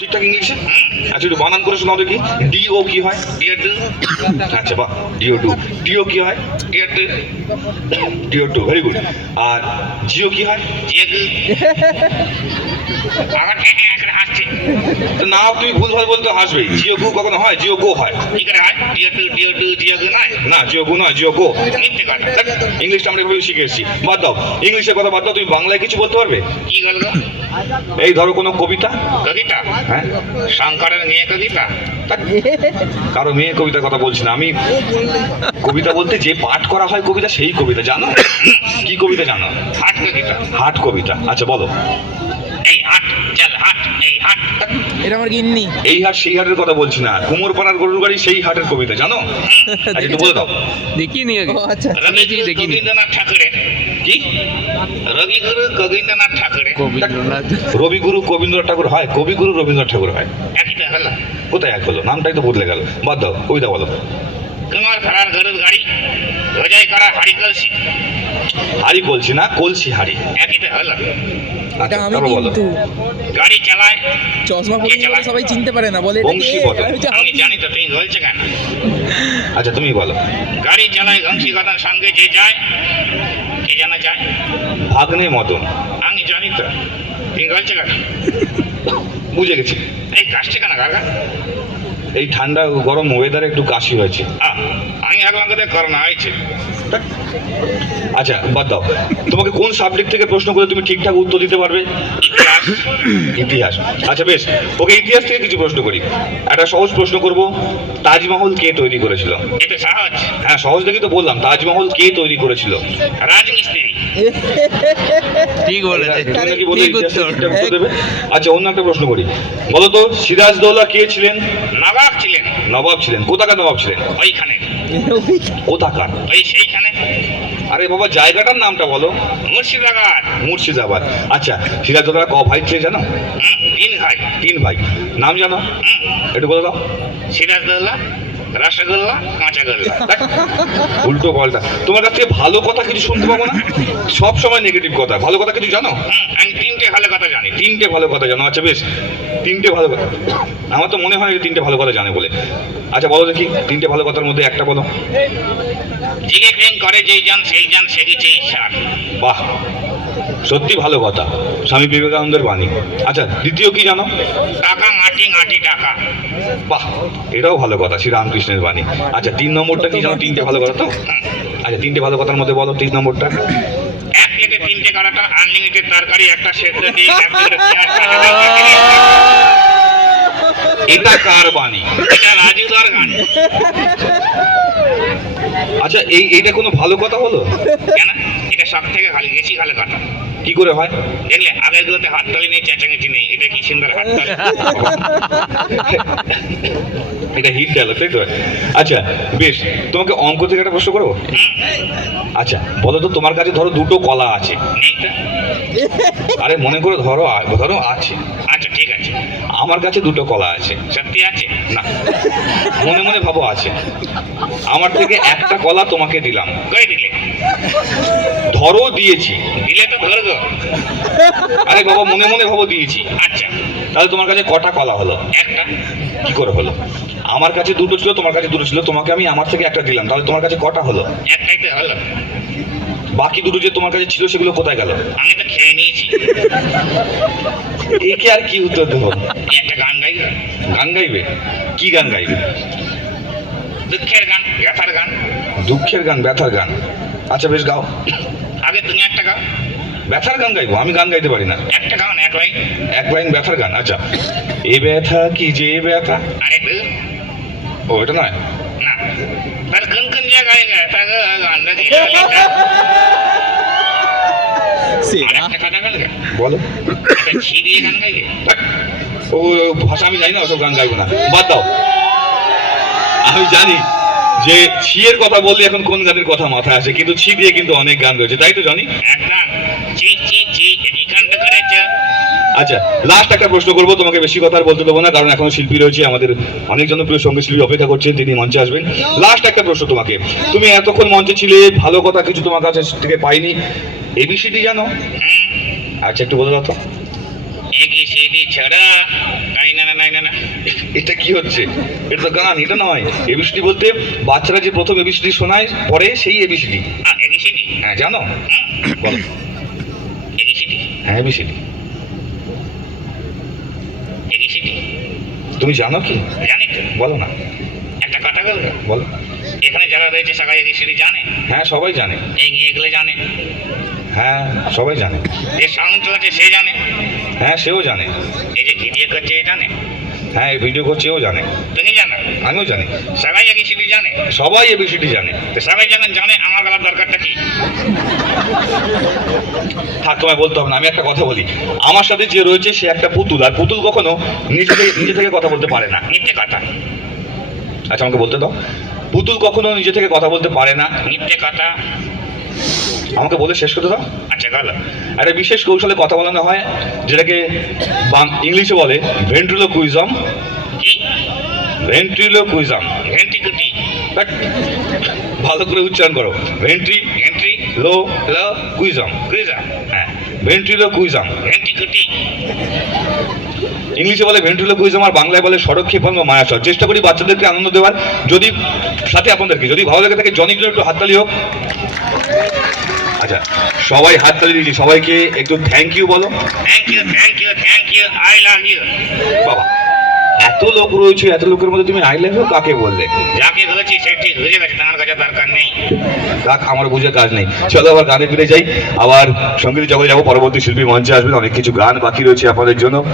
ঠিকঠাক ইংলিশে আচ্ছা একটু বানান করে শোনাও দেখি। ডিও কি হয়? আচ্ছা বাহ, ডিও টু। টিও কি হয়? D O two, very good. আর জিও কি হয়? না তুমি ভুলভাল বলতে হাসবেই। জিও গু কখনো হয়? জিও গো হয়। না জিও গু নয়, জিও গো। ইংলিশটা আমরা এভাবে শিখে এসেছি। বাদ দাও ইংলিশের কথা, বাদ দাও। তুমি বাংলায় কিছু বলতে পারবে? কি বলবো? এই ধরো কোনো কবিতা। কবিতা? হ্যাঁ, শঙ্করের মেয়ে কবিতা? কারো মেয়ে কবিতার কথা বলছি না আমি। কবিতা বলতে যে পাঠ করা হয় কবিতা, সেই কবিতা জানো? কি কবিতা জানো? হাট কবিতা। হাট কবিতা। আচ্ছা বলো। এই হাট, চল হাট, এই হাট। এটা আমার গিন্নি। এই হাট সেই হাটের কথা বলছি না, কুমোরপাড়ার গরুর গাড়ি সেই হাটের কবিতা জানো? আচ্ছা একটু বলে দাও। দেখিনি আগে। আচ্ছা রবিগুরু দেখিনি। রবীন্দ্রনাথ ঠাকুরের। কি? রবিগুরু রবীন্দ্রনাথ ঠাকুরের। কবিরনাথ। রবিগুরু কবীন্দ্রনাথ ঠাকুর হয়? কবিগুরু রবীন্দ্রনাথ ঠাকুর হয়? একইটা হলো। কোথায় এক হলো? নামটাই তো বদলে গেল। বাদ দাও, কবিতা বলো। কুমার ফাড়ার গরুর গাড়ি, রোজাই করা হাড়ি কলসি। হাড়ি কলছি না, কলসি হাড়ি। একইটা হলো। এটা আমি তারপর বলো। কিন্তু গাড়ি চালায়। চশমা পরে কে চালায়? সবাই চিনতে পারে না, বলে এটা বংশী কে? বদন। আমি আমি জানি তো, তুমি বলছো কেন? আচ্ছা তুমি বলো। গাড়ি চালায় বংশীগতার সঙ্গে যে যায়, কে জানা যায়? ভাগ্নে মদন। আমি জানি তো, তুমি বলছো কেন? বুঝে গেছি। এই কাশছে কেন কাকা? এই ঠান্ডা গরম ওয়েদারে একটু কাশি হয়েছে। আমি ভাবলাম কোথায় করোনা হয়েছে। আচ্ছা বাদ দাও, তোমাকে কোন সাবজেক্ট থেকে প্রশ্ন করে তুমি ঠিকঠাক উত্তর দিতে পারবে? ইতিহাস। ইতিহাস। আচ্ছা বেশ, ওকে ইতিহাস থেকে কিছু প্রশ্ন করি। একটা সহজ প্রশ্ন করব। তাজমহল কে তৈরি করেছিল? এটা সহজ। হ্যাঁ সহজ দেখি তো বললাম। তাজমহল কে তৈরি করেছিল? রাজমিস্ত্রি। ঠিক বলেছে। তুমি নাকি বললে ঠিক ইতিহাস থেকে উত্তর। ঠিকঠাক উত্তর দেবে। আচ্ছা অন্য একটা প্রশ্ন করি। বলো তো সিরাজদৌল্লা কে ছিলেন? নবাব ছিলেন। নবাব ছিলেন। কোথাকার নবাব ছিলেন? ওইখানে। কোথাকার? ওই সেইখানে। আরে বাবা জায়গাটার নামটা বলো। মুর্শিদাবাদ। মুর্শিদাবাদ। আচ্ছা সিরাজদৌল্লা ক ভাই ছিল জানো? তিন ভাই। তিন ভাই। নাম জানো? একটু বলে দাও। সিরাজদৌল্লা, রসগোল্লা, কাঁচাগোল্লা। উল্টো পাল্টা। তোমার কাছ থেকে ভালো কথা কিছু শুনতে পাবো না, সব সময় নেগেটিভ কথা। ভালো কথা কিছু জানো? আমি তিনটে ভালো কথা জানি। তিনটে ভালো কথা জানো? আচ্ছা বেশ, তিনটে ভালো কথা। আমার তো মনে হয় যে তিনটে ভালো কথা জানে বলে। আচ্ছা বলো দেখি তিনটে ভালো কথার মধ্যে একটা বলো। জিগে প্রেম করে যেই জন সেই জন সেগেছে ঈশ্বর। বাহ, সত্যি ভালো কথা, স্বামী বিবেকানন্দের বাণী। আচ্ছা দ্বিতীয় কি জানো? টাকা মাটি মাটি টাকা। বাহ, এটাও ভালো কথা, শ্রীরামকৃষ্ণের বাণী। আচ্ছা তিন নম্বরটা কি জানো? তিনটে ভালো কথা তো। আচ্ছা তিনটে ভালো কথার মধ্যে বলো তিন নম্বরটা। এক প্লেটে তিনটে করাটা, আনলিমিটেড তরকারি, একটা সেদ্ধ দিয়ে এটা কার বাণী? এটা রাজুদার গান। আচ্ছা এইটা কোনো ভালো কথা হলো? কেন? এটা সব থেকে ভালো, বেশি ভালো কথা। কি করে হয়? দেখলে আগের গুলোতে হাততালি নেই, চেঁচামেচি নেই। এটা কি সুন্দর হাততালি। এটা হিট ডায়লগ তাই তো? আচ্ছা বেশ, তোমাকে অঙ্ক থেকে একটা প্রশ্ন করবো। আচ্ছা বলো তো, তোমার কাছে ধরো দুটো কলা আছে। নেই তো? আরে মনে করে ধরো ধরো আছে। আচ্ছা ঠিক আছে। আমার কাছে দুটো কলা আছে। সত্যি আছে? না, মনে মনে ভাবো আছে। আমার থেকে একটা কলা তোমাকে দিলাম। কই দিলে? ধরো দিয়েছি। দিলে তো ধরবো। আরে বাবা মনে মনে ভাবো দিয়েছি। আচ্ছা তাহলে তোমার কাছে কটা কলা হলো? একটা। কি করে হলো? আমার কাছে দুটো ছিল, তোমার কাছে দুটো ছিল, তোমাকে আমি আমার থেকে একটা দিলাম, তাহলে তোমার কাছে কটা হলো? একটাই তো হলো। বাকি দুটো যে তোমার কাছে ছিল সেগুলো কোথায় গেল? আমি তো খেয়ে নিয়েছি। একে আর কি উত্তর দেবো? একটা গান গাই। গান গাইবে? কি গান গাইবে? দুঃখের গান, ব্যথার গান। দুঃখের গান, ব্যথার গান। আচ্ছা বেশ গাও। আগে তুমি একটা গাও। ব্যথার গান গাইবো? আমি গান গাইতে পারি না। একটা গাও না, এক লাইন। এক লাইন ব্যথার গান? আচ্ছা, এ ব্যথা কি যে ব্যথা। আরে দু ও এটা নয়। না, তার কোন কোন জায়গায় ব্যথা গো, গানটা দিলে আর একটা কথা বলবে? বলো। একটা ছি দিয়ে গান গাইবে। ও ভাষা আমি জানি না, ওসব গান গাইবো না, বাদ দাও। আমি জানি যে ছিয়ের কথা বললে এখন কোন গানের কথা মাথায় আসে, কিন্তু ছি দিয়ে কিন্তু অনেক গান রয়েছে, তাই তো জানি। একটা চি চি চি রিকান্ড করেছে। আচ্ছা লাস্ট একটা প্রশ্ন করবো, তোমাকে বেশি কথা আর বলতে দেবো না, কারণ এখনো শিল্পী রয়েছে, আমাদের অনেক জনপ্রিয় সঙ্গীত শিল্পী অপেক্ষা করছেন, তিনি মঞ্চে আসবেন। লাস্ট একটা প্রশ্ন তোমাকে। তুমি এতক্ষণ মঞ্চে ছিলে, ভালো কথা কিছু তোমার কাছে থেকে পাইনি। এবিসিডি জানো? আচ্ছা একটু বলে দাও তো। এগি সিডি ছড়া, কাইনা না এটা কি হচ্ছে? এটা তো গান, এটা নয়। এবিসিডি বলতে বাচ্চারা যে প্রথম এবিসিডি শোনায় পরে সেই এবিসিডি। এবিসিডি। হ্যাঁ জানো? বলো। এবিসিডি। হ্যাঁ এবিসিডি। এবিসিডি। তুমি জানো কি? জানি তো। বলো না। একটা কথা বলবো? বলো। এখানে যারা রয়েছে সবাই এবিসিডি জানে? হ্যাঁ সবাই জানে। এগুলো জানে? হ্যাঁ সবাই জানে। যে সাউন্ড চলাচ্ছে সে জানে? হ্যাঁ সেও জানে। এই যে ভিডিও করছে এ জানে? হ্যাঁ এই ভিডিও করছে এও জানে। তুমি জানো? আমিও জানি। সবাই এবিসিডি জানে? সবাই এবিসিডি জানে। তো সবাই যখন জানে আমার বলার দরকারটা কি? থাক তোমায় বলতে হবে না, আমি একটা কথা বলি। আমার সাথে যে রয়েছে সে একটা পুতুল, আর পুতুল কখনো নিজে থেকে কথা বলতে পারে না। মিথ্যে কথা। আচ্ছা আমাকে বলতে দাও। পুতুল কখনো নিজে থেকে কথা বলতে পারে না। মিথ্যে কথা। আমাকে বলে শেষ করতে দাও। আচ্ছা বলো। একটা বিশেষ কৌশলে কথা বলানো হয়, যেটাকে ইংলিশে বলে ভেন্ট্রিলোকুইজম। কি? ভেন্ট্রিলোকুইজম। ভেন্ট্রিকুটি। বাট ভালো করে উচ্চারণ করো। ভেন্ট্রি লো লো কুইজম। কুইজা। হ্যাঁ ভেন্ট্রিলোকুইজম। ভেন্ট্রিকুটি। ইংলিশে বলে ভেন্ট্রিলোকুইজম, আর বাংলায় বলে সরক্ষেপণ বা মায়াসর। চেষ্টা করি বাচ্চাদেরকে আনন্দ দেওয়ার, যদি সাথে আপনাদেরকে যদি ভালো লেগে থাকে জনির জন্য একটু হাততালি হোক। আচ্ছা সবাই হাততালি দিয়েছি, সবাইকে একটু থ্যাংক ইউ বলো। Thank you thank you thank you, I love you. বাবা এত লোক রয়েছে, এত লোকের মধ্যে তুমি আই লাভ ইউ কাকে বললে? যাকে বলেছি সে ঠিক বুঝে গেছে, তার কাছে দরকার নেই। কাক আমার বুঝে কাজ নেই। চলো আবার গানে ফিরে যাই, আবার সঙ্গীত জগতে যাবো। পরবর্তী শিল্পী মঞ্চে আসবেন, অনেক কিছু গান বাকি রয়েছে আপনাদের জন্য।